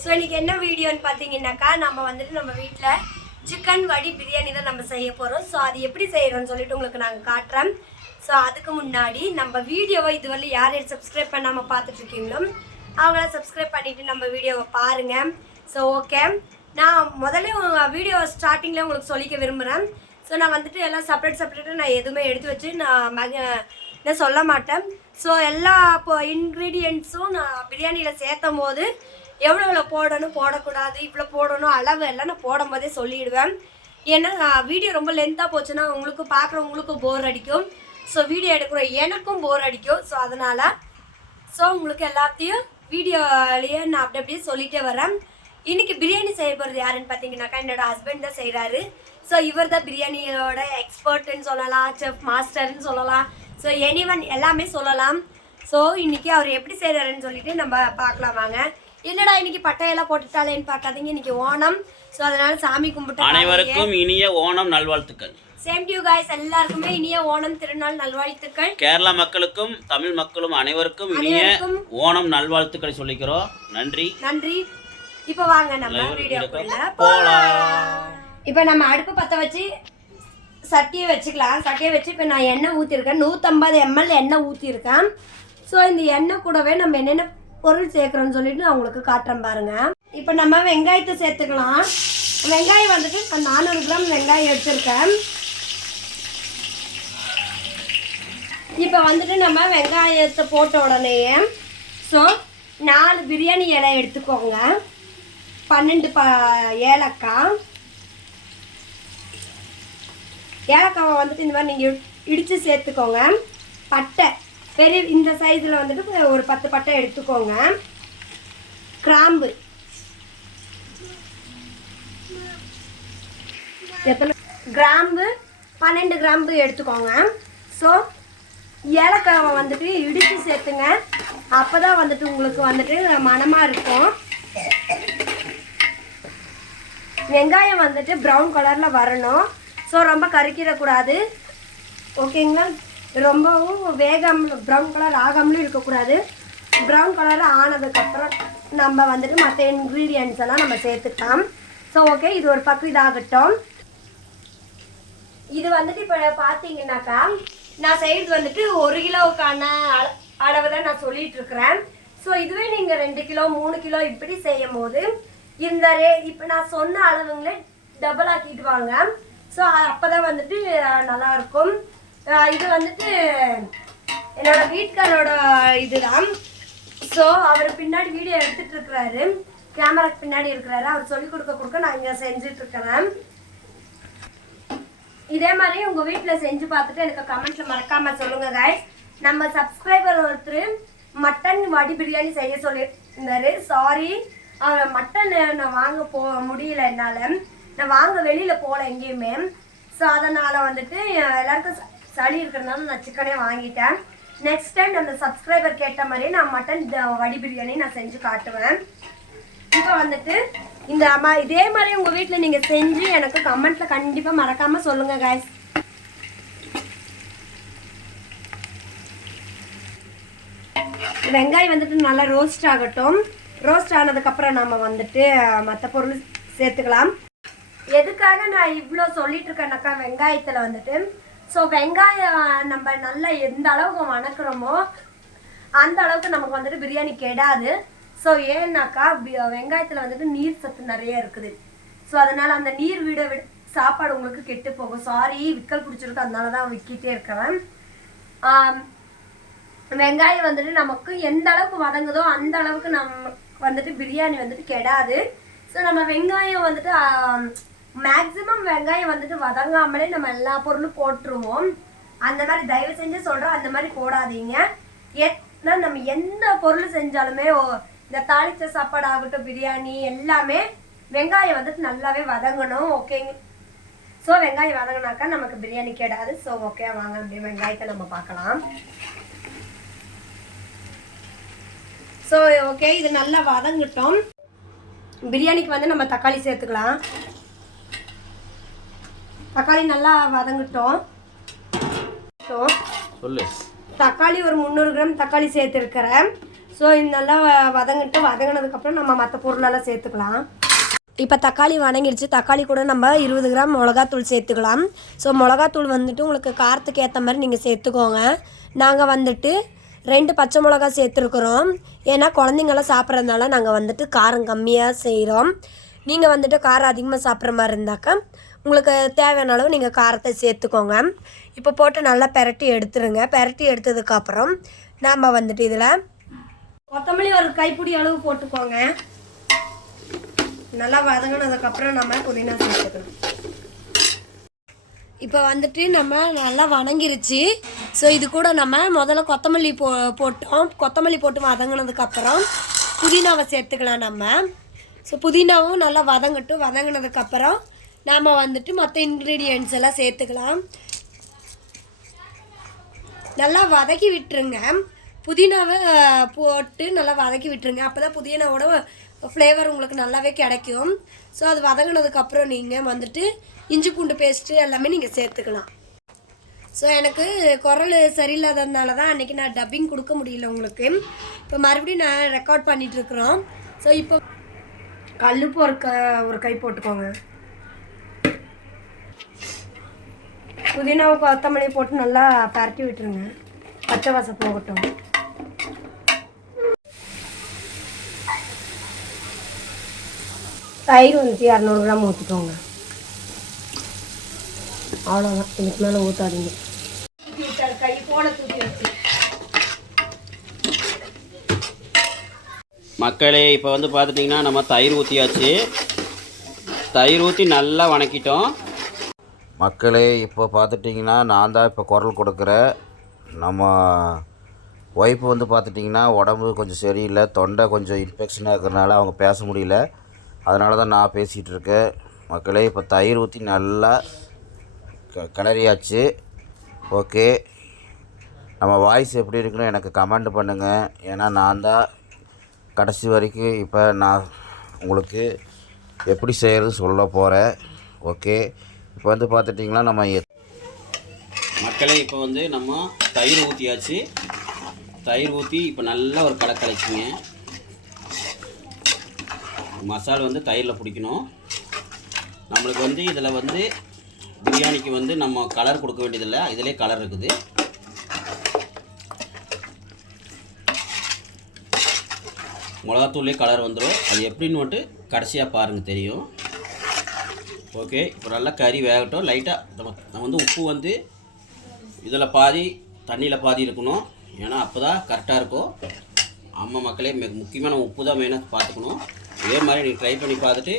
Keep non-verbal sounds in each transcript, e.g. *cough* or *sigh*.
So இன்னைக்கு என்ன வீடியோன்னு பார்த்தீங்கன்னாக்கா நம்ம வந்துட்டு நம்ம வீட்டில் சிக்கன் வடி பிரியாணி தான் நம்ம செய்ய போகிறோம் ஸோ அது எப்படி செய்கிறோன்னு சொல்லிட்டு உங்களுக்கு நாங்கள் காட்டுறோம் ஸோ அதுக்கு முன்னாடி நம்ம வீடியோவை இதுவரை யார் யார் சப்ஸ்கிரைப் பண்ணாமல் பார்த்துட்ருக்கீங்களோ அவங்களாம் அவங்கள சப்ஸ்கிரைப் பண்ணிவிட்டு நம்ம வீடியோவை பாருங்கள் ஸோ ஓகே நான் முதல்ல உங்கள் வீடியோ ஸ்டார்டிங்கில் உங்களுக்கு சொல்லிக்க விரும்புகிறேன் ஸோ நான் வந்துட்டு எல்லாம் செப்பரேட் செப்பரேட்டாக நான் எதுவுமே எடுத்து வச்சு நான் மக நான் சொல்ல மாட்டேன். ஸோ எல்லா இப்போ இன்க்ரீடியன்ட்ஸும் நான் பிரியாணியில் சேர்த்தும் போது எவ்வளோ எவ்வளோ போடணும் போடக்கூடாது இவ்வளோ போடணும் அளவு எல்லாம் நான் போடும் போதே சொல்லிடுவேன். ஏன்னா வீடியோ ரொம்ப லென்த்தாக போச்சுன்னா உங்களுக்கு பார்க்குறவங்களுக்கும் போர் அடிக்கும். ஸோ வீடியோ எடுக்கிற எனக்கும் போர் அடிக்கும். ஸோ அதனால் ஸோ உங்களுக்கு எல்லாத்தையும் வீடியோலேயே நான் அப்படி அப்படியே சொல்லிகிட்டே வரேன் இன்றைக்கி பிரியாணி செய்ய போகிறது யாருன்னு பார்த்தீங்கன்னாக்கா என்னோட ஹஸ்பண்ட் தான் செய்கிறாரு ஸோ இவர் தான் பிரியாணியோட எக்ஸ்பர்ட்னு சொல்லலாம் செஃப் மாஸ்டர்னு சொல்லலாம். ஸோ எனிவன் எல்லாமே சொல்லலாம். ஸோ இன்றைக்கி அவர் எப்படி செய்கிறாருன்னு சொல்லிட்டு நம்ம பார்க்கலாம் வாங்க. என்னடா இன்னைக்கு பட்டையெல்லாம் போட்டுட்டாலேன்னு பார்க்காதீங்க. இன்னைக்கு ஓணம். ஸோ அதனால சாமி கும்பிட்டு அனைவருக்கும் இனிய ஓணம் நல்வாழ்த்துக்கள். சேம் டியூ காய்ஸ் எல்லாருக்குமே இனிய ஓணம் திருநாள் நல்வாழ்த்துக்கள். கேரளா மக்களுக்கும் தமிழ் மக்களும் அனைவருக்கும் இனிய ஓணம் நல்வாழ்த்துக்களை சொல்லிக்கிறோம். நன்றி. நன்றி. இப்போ வாங்க நம்ம வீடியோக்குள்ள போலாம். இப்போ நம்ம அடுப்பு பற்ற வச்சு சட்டியை வச்சுக்கலாம். சட்டியை வச்சு இப்போ நான் எண்ணெய் ஊற்றிருக்கேன் நூற்றம்பது எம்எல் எண்ணெய் ஊற்றிருக்கேன் ஸோ இந்த எண்ணெய் கூடவே நம்ம என்னென்ன பொருள் சேர்க்குறோம்னு சொல்லிட்டு நான் உங்களுக்கு காட்டுறேன் பாருங்க. இப்போ நம்ம வெங்காயத்தை சேர்த்துக்கலாம். வெங்காயம் வந்துட்டு இப்போ நானூறு கிராம் வெங்காயம் எடுத்திருக்கேன். இப்போ வந்துட்டு நம்ம வெங்காயத்தை போட்ட உடனேயே ஸோ நாலு பிரியாணி இலை எடுத்துக்கோங்க. பன்னெண்டு ப ஏலக்காய். ஏலக்காவை வந்துட்டு இந்த மாதிரி நீங்கள் இடித்து சேர்த்துக்கோங்க. பட்டை பெரிய இந்த சைஸில் வந்துட்டு ஒரு பத்து பட்டை எடுத்துக்கோங்க. கிராம்பு. எத்தனை? கிராம்பு பன்னெண்டு கிராம்பு எடுத்துக்கோங்க. ஸோ ஏலக்காவை வந்துட்டு இடித்து சேர்த்துங்க. அப்போ தான் வந்துட்டு உங்களுக்கு வந்துட்டு மணமாக இருக்கும். வெங்காயம் வந்துட்டு ப்ரௌன் கலரில் வரணும். ஸோ ரொம்ப கருக்கிடக்கூடாது ஓகேங்களா ரொம்பவும் வேகம் ப்ரௌன் கலர் ஆகாமலும் இருக்கக்கூடாது. ப்ரௌன் கலர் ஆனதுக்கப்புறம் நம்ம வந்துட்டு மற்ற இன்க்ரீடியன்ஸ் எல்லாம் நம்ம சேர்த்துக்கலாம். ஸோ ஓகே இது ஒரு பக்கம் இதாகட்டும். இது வந்துட்டு இப்போ பார்த்தீங்கன்னாக்கா நான் செய்கிறது வந்துட்டு ஒரு கிலோவுக்கான அள- அளவு தான் நான் சொல்லிட்டு இருக்கிறேன் ஸோ இதுவே நீங்கள் ரெண்டு கிலோ மூணு கிலோ இப்படி செய்யும் போது இந்த ரே இப்போ நான் சொன்ன அளவுங்களே டபுள் ஆக்கிட்டு வாங்க. ஸோ அப்போ தான் வந்துட்டு நல்லாயிருக்கும். இருக்கும் இது வந்துட்டு என்னோட வீட்டுக்காரோட இதுதான். ஸோ அவர் பின்னாடி வீடியோ எடுத்துட்டு இருக்கிறாரு. கேமராக்கு பின்னாடி இருக்கிறாரு. அவர் சொல்லி கொடுக்க கொடுக்க நான் இங்கே செஞ்சுட்டு இருக்கிறேன் இதே மாதிரி உங்கள் வீட்டில் செஞ்சு பார்த்துட்டு எனக்கு கமெண்ட்ல மறக்காம சொல்லுங்க கைஸ் நம்ம சப்ஸ்கிரைபர் ஒருத்தர் மட்டன் வடி பிரியாணி செய்ய சொல்லியிருந்தாரு. சாரி அவர் மட்டன் நான் வாங்க போ முடியல என்னால். நான் வாங்க வெளியில் போகல எங்கேயுமே. ஸோ அதனால் வந்துட்டு எல்லாருக்கும் சளி இருக்கிறதுனால நான் சிக்கனே வாங்கிட்டேன். நெக்ஸ்ட் டைம் அந்த சப்ஸ்கிரைபர் கேட்ட மாதிரியே நான் மட்டன் வடி பிரியாணி நான் செஞ்சு காட்டுவேன். இப்போ வந்துட்டு இந்த இதே மாதிரி உங்கள் வீட்டில் நீங்கள் செஞ்சு எனக்கு கமெண்ட்ல கண்டிப்பாக மறக்காமல் சொல்லுங்க காய்ஸ் வெங்காயம் வந்துட்டு நல்லா ரோஸ்ட் ஆகட்டும். ரோஸ்ட் ஆனதுக்கப்புறம் நம்ம வந்துட்டு மற்ற பொருள் சேர்த்துக்கலாம். எதுக்காக நான் இவ்வளோ சொல்லிட்டு இருக்கேன்னாக்கா வெங்காயத்தில் வந்துட்டு ஸோ வெங்காயம் நம்ம நல்லா எந்த அளவுக்கு வணக்குறோமோ அந்த அளவுக்கு நமக்கு வந்துட்டு பிரியாணி கெடாது. ஸோ ஏன்னாக்கா வெங்காயத்தில் வந்துட்டு நீர் சத்து நிறைய இருக்குது. ஸோ அதனால் அந்த நீர் விட விட சாப்பாடு உங்களுக்கு கெட்டு போகும். சாரி விக்கல் பிடிச்சிருக்கு. அதனால தான் விற்கிட்டே இருக்கிறேன். வெங்காயம் வந்துட்டு நமக்கு எந்த அளவுக்கு வதங்குதோ அந்த அளவுக்கு நம்ம வந்துட்டு பிரியாணி வந்துட்டு கெடாது. ஸோ நம்ம வெங்காயம் வந்துட்டு மேக்ஸிமம் வெங்காயம் வந்துட்டு வதங்காமலே நம்ம எல்லா பொருளும் போட்டுருவோம். அந்த மாதிரி தயவு செஞ்சு சொல்கிறோம் அந்த மாதிரி போடாதீங்க. ஏன்னா நம்ம எந்த பொருள் செஞ்சாலுமே ஓ- இந்த தாளிச்ச சாப்பாடு ஆகட்டும் பிரியாணி எல்லாமே வெங்காயம் வந்துட்டு நல்லாவே வதங்கணும் ஓகேங்க ஸோ வெங்காயம் வதங்கினாக்கா நமக்கு பிரியாணி கெடாது. ஸோ ஓகே வாங்க அப்படியே வெங்காயத்தை நம்ம பார்க்கலாம். ஸோ ஓகே இது நல்லா வதங்கட்டும். பிரியாணிக்கு வந்து நம்ம தக்காளி சேர்த்துக்கலாம். தக்காளி நல்லா வதங்கட்டும். ஸோ சொல்லு. தக்காளி ஒரு முந்நூறு கிராம் தக்காளி சேர்த்துருக்கிறேன். ஸோ இது நல்லா வ- வதங்கிட்டு வதங்கினதுக்கப்புறம் நம்ம மற்ற பொருளெல்லாம் சேர்த்துக்கலாம். இப்போ தக்காளி வதங்கிடுச்சு தக்காளி கூட நம்ம இருபது கிராம் மிளகாத்தூள் சேர்த்துக்கலாம். ஸோ மிளகாத்தூள் வந்துட்டு உங்களுக்கு காரத்துக்கு ஏற்ற மாதிரி நீங்கள் சேர்த்துக்கோங்க. நாங்கள் வந்துட்டு ரெண்டு பச்சை மிளகா சேர்த்துருக்குறோம். ஏன்னா குழந்தைங்களாம் சாப்பிட்றதுனால நாங்கள் வந்துட்டு காரம் கம்மியாக செய்கிறோம் நீங்கள் வந்துட்டு காரம் அதிகமாக சாப்பிட்ற மாதிரி இருந்தாக்கா உங்களுக்கு தேவையான அளவு நீங்கள் காரத்தை சேர்த்துக்கோங்க. இப்போ போட்டு நல்லா பெரட்டி எடுத்துருங்க. பெரட்டி எடுத்ததுக்கப்புறம் நாம் வந்துட்டு இதில் கொத்தமல்லி ஒரு கைப்பிடி அளவு போட்டுக்கோங்க. நல்லா வதங்கினதுக்கப்புறம் நம்ம புதினா சேர்த்துக்கணும் இப்போ வந்துட்டு நம்ம நல்லா வணங்கிருச்சு. ஸோ இது கூட நம்ம முதல்ல கொத்தமல்லி போ போட்டோம். கொத்தமல்லி போட்டு வதங்கினதுக்கப்புறம் புதினாவை சேர்த்துக்கலாம் நம்ம. ஸோ புதினாவும் நல்லா வதங்கட்டும். வதங்கினதுக்கப்புறம் நாம் வந்துட்டு மற்ற இன்க்ரீடியன்ட்ஸ் எல்லாம் சேர்த்துக்கலாம். நல்லா வதக்கி விட்டுருங்க. புதினாவை போட்டு நல்லா வதக்கி விட்டுருங்க. அப்போ தான் புதினாவோட ஃப்ளேவர் உங்களுக்கு நல்லாவே கிடைக்கும். ஸோ அது வதங்கினதுக்கப்புறம் நீங்கள் வந்துட்டு இஞ்சி பூண்டு பேஸ்ட்டு எல்லாமே நீங்கள் சேர்த்துக்கலாம். ஸோ எனக்கு குரல் சரியில்லாததுனால தான் அன்றைக்கி நான் டப்பிங் கொடுக்க முடியல உங்களுக்கு. இப்போ மறுபடியும் நான் ரெக்கார்ட் பண்ணிகிட்ருக்குறோம் ஸோ இப்போ கல்லுப்பு ஒரு க ஒரு கை போட்டுக்கோங்க. புதினாவை கொத்தமல்லி போட்டு நல்லா பரட்டி விட்டுருங்க. பச்சை வாசம் போகட்டும் தயிர் வந்து இரநூறு கிராம் ஊற்றிக்கோங்க அவ்வளோதான் இதுக்கு மேலே ஊற்றாதீங்க கை போல தூக்கி வச்சு மக்களே இப்போ வந்து பார்த்துட்டிங்கன்னா நம்ம தயிர் ஊற்றியாச்சு தயிர் ஊற்றி நல்லா வணக்கிட்டோம். மக்களே இப்போ பார்த்துட்டிங்கன்னா நான் தான் இப்போ குரல் கொடுக்குறேன். நம்ம ஒய்ஃப் வந்து பார்த்துட்டிங்கன்னா உடம்பு கொஞ்சம் சரியில்லை தொண்டை கொஞ்சம் இன்ஃபெக்ஷனாக இருக்கிறனால அவங்க பேச முடியல. அதனால தான் நான் பேசிகிட்டு இருக்கேன். மக்களே இப்போ தயிர் ஊற்றி நல்லா க கிளறியாச்சு. ஓகே. நம்ம வாய்ஸ் எப்படி இருக்குன்னு எனக்கு கமெண்ட் பண்ணுங்கள் ஏன்னா நான் தான் கடைசி வரைக்கும் இப்போ நான் உங்களுக்கு எப்படி செய்கிறது சொல்ல போகிறேன் ஓகே. இப்போ வந்து பார்த்துட்டிங்கன்னா நம்ம மக்களே இப்போ வந்து நம்ம தயிர் ஊற்றியாச்சு தயிர் ஊற்றி இப்போ நல்லா ஒரு கடை கலைச்சிங்க மசால் வந்து தயிரில் பிடிக்கணும். நம்மளுக்கு வந்து இதில் வந்து பிரியாணிக்கு வந்து நம்ம கலர் கொடுக்க வேண்டியதில்லை. இதிலே கலர் இருக்குது. மிளகாத்தூள்லேயே கலர் வந்துடும் அது எப்படின்னு வந்துட்டு கடைசியாக பாருங்கள் தெரியும். ஓகே இப்போ நல்லா கறி வேகட்டும். லைட்டாக நம்ம நம்ம வந்து உப்பு வந்து இதில் பாதி தண்ணியில் பாதி இருக்கணும். ஏன்னா அப்போ தான் கரெக்டாக இருக்கும். அம்மா மக்களே மிக முக்கியமான உப்பு தான் மெயினாக பார்த்துக்கணும். இதே மாதிரி நீங்கள் ட்ரை பண்ணி பார்த்துட்டு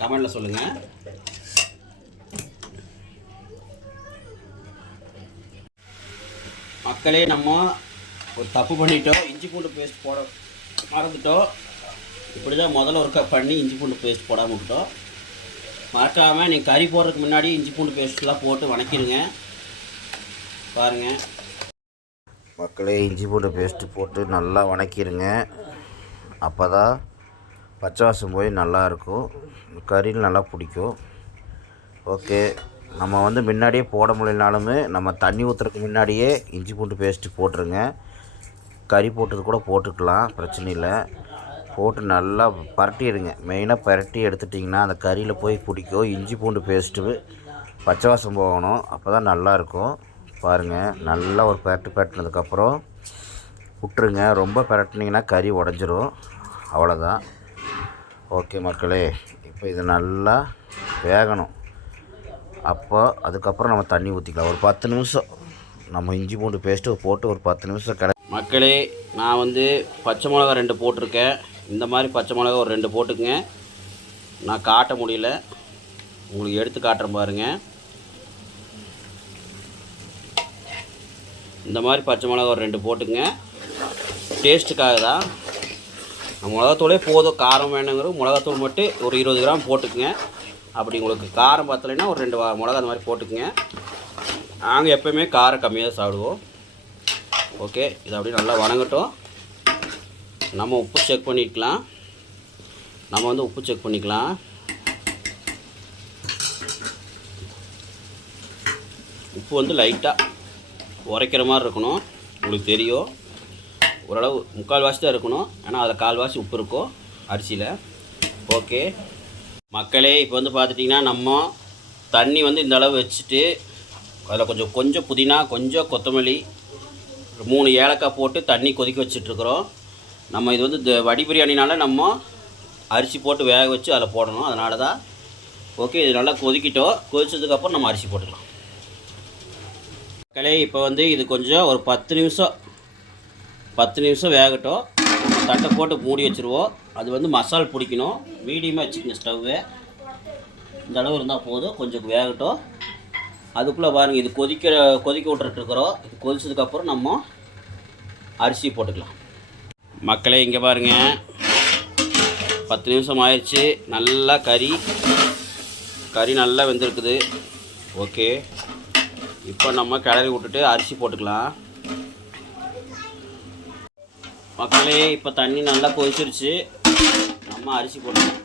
கமெண்டில் சொல்லுங்கள் மக்களே நம்ம ஒரு தப்பு பண்ணிட்டோம். இஞ்சி பூண்டு பேஸ்ட் போட மறந்துட்டோம். இப்படி தான் முதல்ல ஒரு கப் பண்ணி இஞ்சி பூண்டு பேஸ்ட் போடாமல் மறக்காமல் நீங்கள் கறி போடுறதுக்கு முன்னாடி இஞ்சி பூண்டு பேஸ்ட்லாம் போட்டு வணக்கிடுங்க பாருங்கள் மக்களே இஞ்சி பூண்டு பேஸ்ட்டு போட்டு நல்லா வணக்கிடுங்க அப்போ தான் பச்சை வாசம் போய் நல்லாயிருக்கும் கறியில் நல்லா பிடிக்கும். ஓகே. நம்ம வந்து முன்னாடியே போட முடியலனாலுமே நம்ம தண்ணி ஊற்றுறதுக்கு முன்னாடியே இஞ்சி பூண்டு பேஸ்ட்டு போட்டுருங்க. கறி போட்டது கூட போட்டுக்கலாம் பிரச்சனை இல்லை. போட்டு நல்லா பரட்டிடுங்க. மெயினாக பரட்டி எடுத்துட்டிங்கன்னா அந்த கறியில் போய் பிடிக்கும் இஞ்சி பூண்டு பேஸ்ட்டு பச்சை வாசம் போகணும். அப்போ தான் நல்லாயிருக்கும். பாருங்கள் நல்லா ஒரு பரட்டு பரட்டினதுக்கப்புறம் விட்டுருங்க. ரொம்ப பரட்டினீங்கன்னா கறி உடஞ்சிரும். அவ்வளோதான் ஓகே மக்களே இப்போ இது நல்லா வேகணும். அப்போ அதுக்கப்புறம் நம்ம தண்ணி ஊற்றிக்கலாம் ஒரு பத்து நிமிஷம். நம்ம இஞ்சி பூண்டு பேஸ்ட்டு போட்டு ஒரு பத்து நிமிஷம் கடை மக்களே நான் வந்து பச்சை மிளகா ரெண்டு போட்டிருக்கேன். இந்த மாதிரி பச்சை மிளகா ஒரு ரெண்டு போட்டுக்குங்க. நான் காட்ட முடியல. உங்களுக்கு எடுத்து காட்டுறேன் பாருங்கள் இந்த மாதிரி பச்சை மிளகா ஒரு ரெண்டு போட்டுக்குங்க. டேஸ்ட்டுக்காக தான். மிளகாத்தூளே போதும். காரம் வேணுங்கிற மிளகாத்தூள் மட்டும் ஒரு இருபது கிராம் போட்டுக்குங்க. அப்படி உங்களுக்கு காரம் பத்தலைன்னா ஒரு ரெண்டு வா- மிளகா அந்த மாதிரி போட்டுக்குங்க. நாங்கள் எப்போயுமே காரம் கம்மியாக தான் சாப்பிடுவோம். ஓகே. இது அப்படியே நல்லா வணங்கட்டும். நம்ம உப்பு செக் பண்ணிக்கலாம். நம்ம வந்து உப்பு செக் பண்ணிக்கலாம். உப்பு வந்து லைட்டாக உரைக்கிற மாதிரி இருக்கணும். உங்களுக்கு தெரியும். ஓரளவு முக்கால் வாசி தான் இருக்கணும். ஏன்னா அதில் கால்வாசி உப்பு இருக்கும் அரிசியில். ஓகே மக்களே இப்போ வந்து பார்த்துட்டிங்கன்னா நம்ம தண்ணி வந்து இந்த அளவு வச்சுட்டு அதில் கொஞ்சம் கொஞ்சம் புதினா கொஞ்சம் கொத்தமல்லி ஒரு மூணு ஏலக்காய் போட்டு தண்ணி கொதிக்க வச்சுட்ருக்குறோம் நம்ம இது வந்து வடி பிரியாணினால நம்ம அரிசி போட்டு வேக வச்சு அதில் போடணும். அதனால தான் ஓகே இது நல்லா கொதிக்கிட்டோம். கொதிச்சதுக்கப்புறம் நம்ம அரிசி போட்டுக்கலாம். மக்களே இப்போ வந்து இது கொஞ்சம் ஒரு பத்து நிமிஷம். பத்து நிமிஷம் வேகட்டும். தட்டை போட்டு மூடி வச்சுருவோம். அது வந்து மசால் பிடிக்கணும். மீடியமாக வச்சுக்கோங்க ஸ்டவ்வு. இந்த அளவு இருந்தால் போதும். கொஞ்சம் வேகட்டும். அதுக்குள்ளே பாருங்கள் இது கொதிக்கிற கொதிக்க விட்டுருக்குறோம் இது கொதிச்சதுக்கப்புறம் நம்ம அரிசி போட்டுக்கலாம். மக்களே இங்கே பாருங்கள் பத்து நிமிஷம் ஆயிடுச்சு. நல்லா கறி. கறி நல்லா வெந்திருக்குது. ஓகே. இப்போ நம்ம கிளறி விட்டுட்டு அரிசி போட்டுக்கலாம். மக்களே இப்போ தண்ணி நல்லா கொதிச்சிருச்சு. நம்ம அரிசி போட்டுக்கலாம்.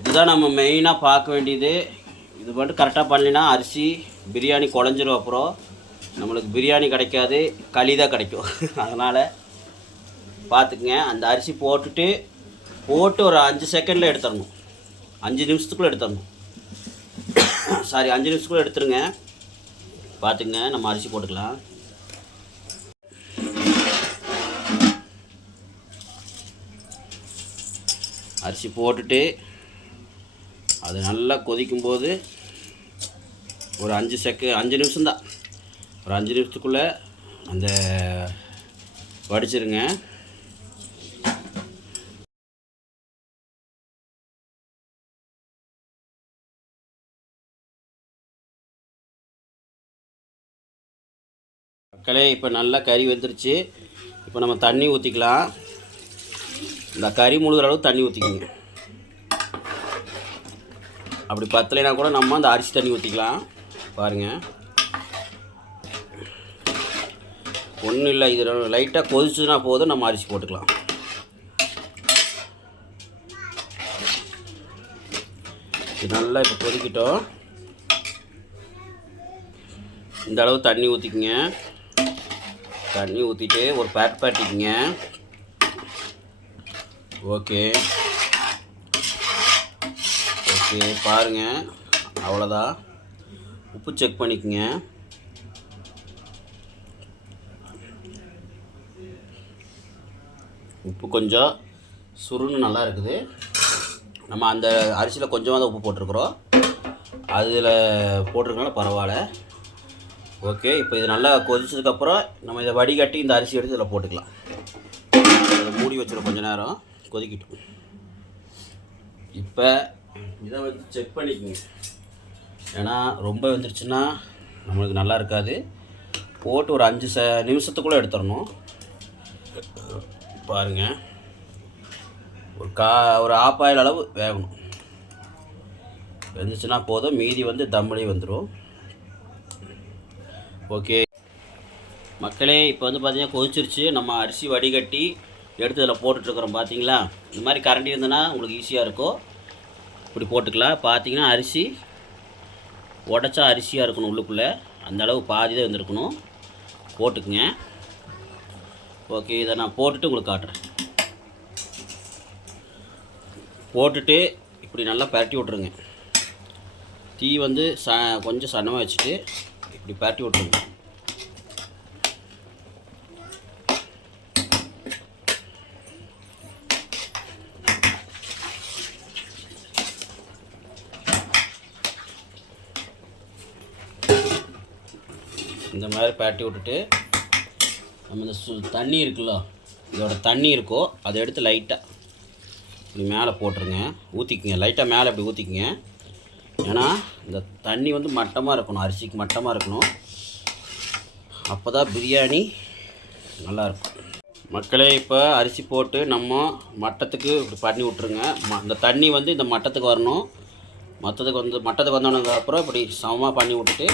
இதுதான் நம்ம மெயினாக பார்க்க வேண்டியது. இது மட்டும் கரெக்டாக பண்ணலைன்னா அரிசி பிரியாணி குழஞ்சிரும் அப்புறம். நம்மளுக்கு பிரியாணி கிடைக்காது களி தான் கிடைக்கும். *laughs* அதனால் பார்த்துக்குங்க. அந்த அரிசி போட்டுட்டு போட்டு ஒரு அஞ்சு செகண்டில் எடுத்துடணும். அஞ்சு நிமிஷத்துக்குள்ளே எடுத்துடணும். சாரி அஞ்சு நிமிஷத்துக்குள்ளே எடுத்துருங்க. பார்த்துங்க நம்ம அரிசி போட்டுக்கலாம். அரிசி போட்டுட்டு அது நல்லா கொதிக்கும்போது ஒரு அஞ்சு செக அஞ்சு நிமிஷம்தான். ஒரு அஞ்சு நிமிஷத்துக்குள்ளே அந்த வடிச்சிருங்க. மக்களே இப்போ நல்லா கறி வெந்துருச்சு. இப்போ நம்ம தண்ணி ஊற்றிக்கலாம் இந்த கறி முழுகிற அளவு தண்ணி ஊற்றிக்கோங்க அப்படி பத்தலைனா கூட நம்ம அந்த அரிசி தண்ணி ஊற்றிக்கலாம் பாருங்கள் ஒன்றும் இல்லை இது லைட்டாக கொதிச்சுனா போதும் நம்ம அரிசி போட்டுக்கலாம். இது நல்லா இப்போ கொதிக்கிட்டோம். இந்த அளவு தண்ணி ஊற்றிக்குங்க தண்ணி ஊற்றிட்டு ஒரு பேட் பாட்டிக்குங்க ஓகே ஓகே பாருங்கள் அவ்வளோதான் உப்பு செக் பண்ணிக்கோங்க. உப்பு கொஞ்சம் சுருன்னு நல்லா இருக்குது. நம்ம அந்த அரிசியில் கொஞ்சமாக தான் உப்பு போட்டிருக்குறோம். அதில் போட்டிருக்கனால பரவாயில்ல. ஓகே இப்போ இது நல்லா கொதிச்சதுக்கப்புறம் நம்ம இதை வடிகட்டி இந்த அரிசி எடுத்து இதில் போட்டுக்கலாம். இதை மூடி வச்சிடும் கொஞ்சம் நேரம் கொதிக்கிட்டோம். இப்போ இதை வந்து செக் பண்ணிக்கோங்க. ஏன்னா ரொம்ப வந்துருச்சுன்னா நம்மளுக்கு நல்லா இருக்காது. போட்டு ஒரு அஞ்சு ச நிமிஷத்துக்குள்ளே எடுத்துடணும். பாருங்கள் ஒரு கா ஒரு ஆப்பாயில் அளவு வேகணும். வெந்துச்சுன்னா போதும். மீதி வந்து தம்மிலே வந்துடும் ஓகே. மக்களே இப்போ வந்து பார்த்தீங்கன்னா கொதிச்சிருச்சு. நம்ம அரிசி வடிகட்டி எடுத்து இதில் போட்டுட்ருக்குறோம் பார்த்தீங்களா இந்த மாதிரி கரண்டி இருந்ததுன்னா உங்களுக்கு ஈஸியாக இருக்கும். இப்படி போட்டுக்கலாம். பார்த்தீங்கன்னா அரிசி உடச்சா அரிசியாக இருக்கணும் உள்ளுக்குள்ளே. அந்த அளவு பாதி தான் இருந்திருக்கணும். போட்டுக்குங்க. ஓகே இதை நான் போட்டுட்டு உங்களுக்கு காட்டுறேன். போட்டுட்டு இப்படி நல்லா பரட்டி விட்ருங்க தீ வந்து ச கொஞ்சம் சன்னமாக வச்சுட்டு இப்படி பரட்டி விட்ருங்க இந்த மாதிரி பரட்டி விட்டுட்டு நம்ம இந்த சு தண்ணி இருக்குல்ல இதோட தண்ணி இருக்கோ அதை எடுத்து லைட்டாக இப்படி மேலே போட்டுருங்க. ஊற்றிக்குங்க லைட்டாக மேலே இப்படி ஊற்றிக்குங்க ஏன்னா இந்த தண்ணி வந்து மட்டமாக இருக்கணும் அரிசிக்கு மட்டமாக இருக்கணும். அப்போ தான் பிரியாணி நல்லாயிருக்கும் மக்களே இப்போ அரிசி போட்டு நம்ம மட்டத்துக்கு இப்படி பண்ணி விட்ருங்க ம இந்த தண்ணி வந்து இந்த மட்டத்துக்கு வரணும். மற்றதுக்கு வந்து மட்டத்துக்கு வந்தோன்னதுக்கப்புறம் இப்படி சமமாக பண்ணி விட்டுட்டு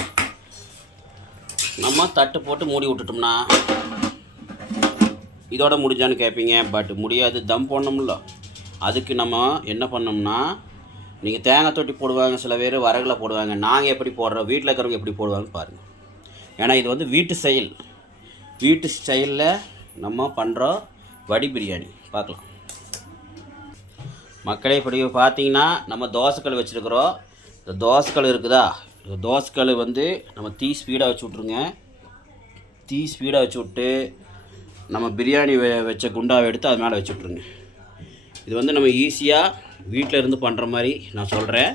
நம்ம தட்டு போட்டு மூடி விட்டுட்டோம்னா இதோட முடிஞ்சான்னு கேட்பீங்க பட் முடியாது. தம் போடணும்ல. அதுக்கு நம்ம என்ன பண்ணோம்னா நீங்கள் தேங்காய் தொட்டி போடுவாங்க சில பேர் வரகுல போடுவாங்க. நாங்கள் எப்படி போடுறோம் வீட்டில் இருக்கிறவங்க எப்படி போடுவாங்கன்னு பாருங்கள் ஏன்னா இது வந்து வீட்டு ஸ்டைல் வீட்டு ஸ்டைலில் நம்ம பண்ணுறோம் வடி பிரியாணி. பார்க்கலாம். மக்களே இப்படி பார்த்தீங்கன்னா நம்ம தோசைக்கல் வச்சுருக்குறோம். இந்த தோசைக்கல் இருக்குதா? இந்த தோசைக்கல் வந்து நம்ம தீ ஸ்பீடாக வச்சு விட்ருங்க தீ ஸ்பீடாக வச்சு விட்டு நம்ம பிரியாணி வச்ச குண்டாவை எடுத்து அது மேலே வச்சு விட்ருங்க இது வந்து நம்ம ஈஸியாக வீட்டில் இருந்து பண்ணுற மாதிரி நான் சொல்கிறேன்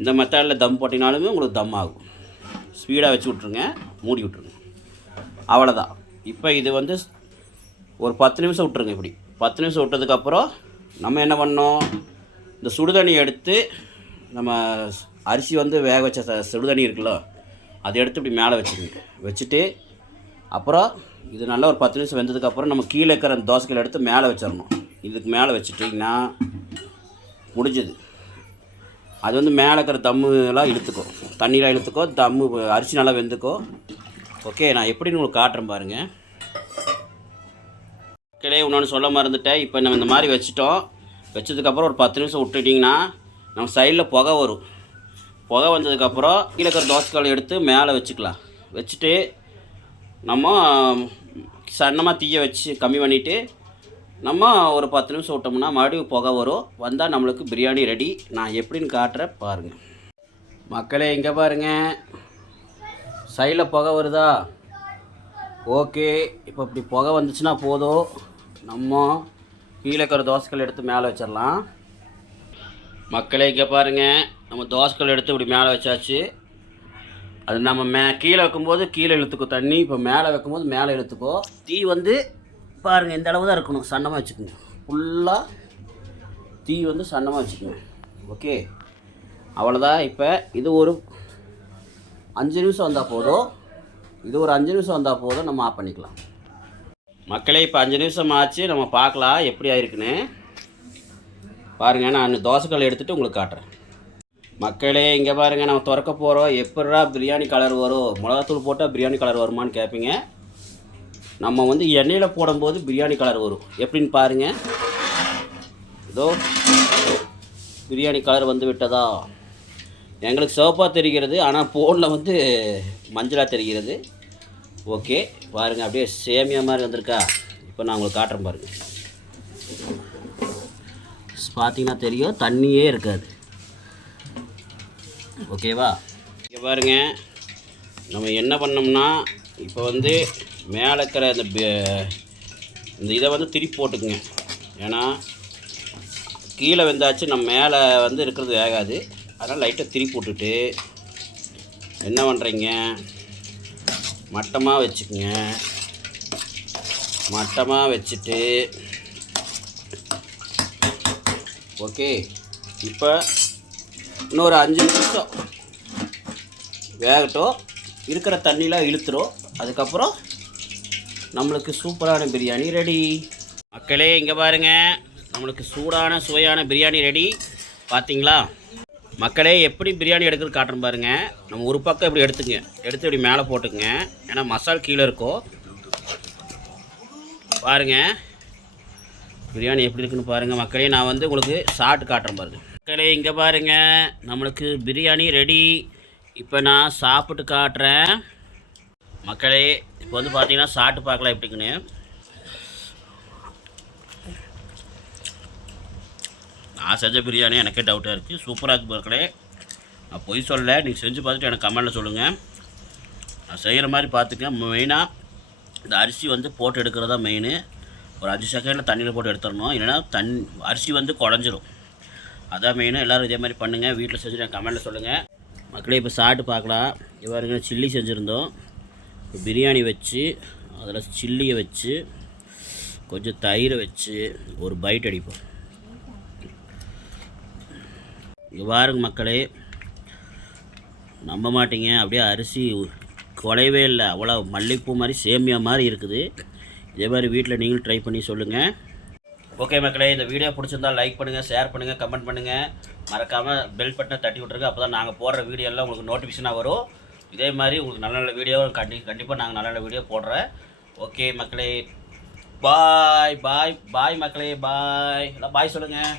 இந்த மெத்தடில் தம் போட்டினாலுமே உங்களுக்கு தம் ஆகும். ஸ்பீடாக வச்சு விட்ருங்க மூடி விட்ருங்க அவ்வளோதான் இப்போ இது வந்து ஒரு பத்து நிமிஷம் விட்ருங்க இப்படி. பத்து நிமிஷம் விட்டதுக்கப்புறம் நம்ம என்ன பண்ணோம்? இந்த சுடுதண்ணி எடுத்து நம்ம அரிசி வந்து வேக வச்ச சுடுதண்ணி இருக்குல்ல அதை எடுத்து இப்படி மேலே வச்சுக்கோங்க. வச்சுட்டு அப்புறம் இது நல்லா ஒரு பத்து நிமிஷம் வெந்ததுக்கப்புறம் நம்ம கீழே இருக்கிற அந்த தோசைக்கல் எடுத்து மேலே வச்சிடணும். இதுக்கு மேலே வச்சுட்டிங்கன்னா முடிஞ்சது. அது வந்து மேலே இருக்கிற தம்முலாம் இழுத்துக்கோ. தண்ணியெலாம் இழுத்துக்கோ தம்மு அரிசி நல்லா வெந்துக்கோ. ஓகே நான் எப்படின்னு உங்களுக்கு காட்டுறேன் பாருங்கள் கிளே இன்னொன்று சொல்ல மறந்துட்டேன். இப்போ நம்ம இந்த மாதிரி வச்சுட்டோம். வச்சதுக்கப்புறம் ஒரு பத்து நிமிஷம் விட்டுட்டிங்கன்னா நம்ம சைடில் புகை வரும். புகை வந்ததுக்கப்புறம் கீழே இருக்கிற தோசைக்கல் எடுத்து மேலே வச்சுக்கலாம். வச்சுட்டு நம்ம சன்னமாக தீயை வச்சு கம்மி பண்ணிவிட்டு நம்ம ஒரு பத்து நிமிஷம் விட்டோம்னா மறுபடியும் புகை வரும். வந்தால் நம்மளுக்கு பிரியாணி ரெடி நான் எப்படின்னு காட்டுறேன் பாருங்கள் மக்களே இங்கே பாருங்கள் சைடில் புகை வருதா? ஓகே. இப்போ இப்படி புகை வந்துச்சுன்னா போதும். நம்ம கீழே இருக்கிற தோசைகள் எடுத்து மேலே வச்சிடலாம். மக்களே இங்கே பாருங்கள் நம்ம தோசைகள் எடுத்து இப்படி மேலே வச்சாச்சு. அது நம்ம மே கீழே வைக்கும்போது கீழே இழுத்துக்கோ தண்ணி. இப்போ மேலே வைக்கும்போது மேலே இழுத்துக்கோ. தீ வந்து பாருங்கள் இந்த அளவு தான் இருக்கணும். சன்னமாக வச்சுக்கோங்க. ஃபுல்லாக தீ வந்து சன்னமாக வச்சுக்கோங்க. ஓகே அவ்வளோதான் இப்போ இது ஒரு அஞ்சு நிமிஷம் வந்தால் போதும். இது ஒரு அஞ்சு நிமிஷம் வந்தால் போதும். நம்ம ஆஃப் பண்ணிக்கலாம். மக்களே இப்போ அஞ்சு நிமிஷம் ஆச்சு. நம்ம பார்க்கலாம் எப்படி ஆயிருக்குன்னு. பாருங்கள் நான் தோசைக்கல் எடுத்துகிட்டு உங்களுக்கு காட்டுறேன். மக்களே இங்கே பாருங்கள் நம்ம திறக்க போகிறோம் எப்படா பிரியாணி கலர் வரும்? மிளகாத்தூள் போட்டால் பிரியாணி கலர் வருமான்னு கேட்பீங்க நம்ம வந்து எண்ணெயில் போடும்போது பிரியாணி கலர் வரும். எப்படின்னு பாருங்கள் இதோ பிரியாணி கலர் வந்து விட்டதா? எங்களுக்கு சிவப்பாக தெரிகிறது ஆனால் ஃபோனில் வந்து மஞ்சளாக தெரிகிறது. ஓகே பாருங்கள் அப்படியே சேமியா மாதிரி வந்திருக்கா. இப்போ நான் உங்களுக்கு காட்டுறேன் பாருங்கள் பார்த்தீங்கன்னா தெரியும் தண்ணியே இருக்காது. ஓகேவா? இங்கே பாருங்க நம்ம என்ன பண்ணோம்னா இப்போ வந்து மேலே இருக்கிற இந்த பே- இந்த இதை வந்து திருப்பி போட்டுக்குங்க. ஏன்னா கீழே வெந்தாச்சு நம்ம மேலே வந்து இருக்கிறது வேகாது. அதனால் லைட்டாக திருப்பி போட்டுட்டு என்ன பண்ணுறீங்க மட்டமாக வச்சுக்குங்க. மட்டமாக வச்சுட்டு ஓகே இப்போ இன்னொரு அஞ்சு நிமிஷம். வேகட்டும். இருக்கிற தண்ணியெலாம் இழுத்துரும். அதுக்கப்புறம் நம்மளுக்கு சூப்பரான பிரியாணி ரெடி மக்களே இங்கே பாருங்க. நம்மளுக்கு சூடான சுவையான பிரியாணி ரெடி பார்த்தீங்களா மக்களே எப்படி பிரியாணி எடுக்கிறது காட்டுறேன் பாருங்கள் நம்ம ஒரு பக்கம் இப்படி எடுத்துங்க. எடுத்து இப்படி மேலே போட்டுக்குங்க. ஏன்னா மசால் கீழே இருக்கும் பாருங்க. பிரியாணி எப்படி இருக்குன்னு பாருங்கள் மக்களே. நான் வந்து உங்களுக்கு சாப்பிட்டு காட்டுறேன் பாருங்கள் மக்களே இங்கே பாருங்கள் நம்மளுக்கு பிரியாணி ரெடி இப்போ நான் சாப்பிட்டு காட்டுறேன். மக்களே இப்போ வந்து பார்த்தீங்கன்னா சாப்பிட்டு பார்க்கலாம் எப்படிங்கன்னு நான் செஞ்ச பிரியாணி எனக்கே டவுட்டாக இருக்குது சூப்பராக இருக்குது மக்களே. நான் பொய் சொல்லலை. நீங்கள் செஞ்சு பார்த்துட்டு எனக்கு கமெண்டில் சொல்லுங்கள் நான் செய்கிற மாதிரி பார்த்துக்க மெயினாக இந்த அரிசி வந்து போட்டு எடுக்கிறதா மெயின் ஒரு அஞ்சு செகண்டில் தண்ணியில் போட்டு எடுத்துடணும். இல்லைன்னா தண் அரிசி வந்து குழஞ்சிரும். அதான் மெயினாக எல்லோரும் இதே மாதிரி பண்ணுங்கள் வீட்டில் செஞ்சு எனக்கு கமெண்டில் சொல்லுங்கள் மக்களே இப்போ சாப்பிட்டு பார்க்கலாம். இவருங்க சில்லி செஞ்சுருந்தோம். பிரியாணி வச்சு அதில் சில்லியை வச்சு கொஞ்சம் தயிரை வச்சு ஒரு பைட் அடிப்போம். இங்கே பாருங்க மக்களே நம்ப மாட்டீங்க. அப்படியே அரிசி குறையவே இல்லை. அவ்வளோ மல்லிகைப்பூ மாதிரி சேமியா மாதிரி இருக்குது. இதே மாதிரி வீட்டில் நீங்களும் ட்ரை பண்ணி சொல்லுங்கள் ஓகே மக்களே இந்த வீடியோ பிடிச்சிருந்தா லைக் பண்ணுங்கள் ஷேர் பண்ணுங்கள் கமெண்ட் பண்ணுங்கள் மறக்காமல் பெல் பட்டனை தட்டி விட்ருங்க அப்போ தான் நாங்கள் போடுற வீடியோ எல்லாம் உங்களுக்கு நோட்டிஃபிகேஷனாக வரும். இதே மாதிரி உங்களுக்கு நல்ல நல்ல வீடியோ கண்டி கண்டிப்பாக நாங்கள் நல்ல நல்ல வீடியோ போடுறேன். ஓகே மக்களே. பாய் பாய் பாய் மக்களே பாய் எல்லாம் பாய் சொல்லுங்கள்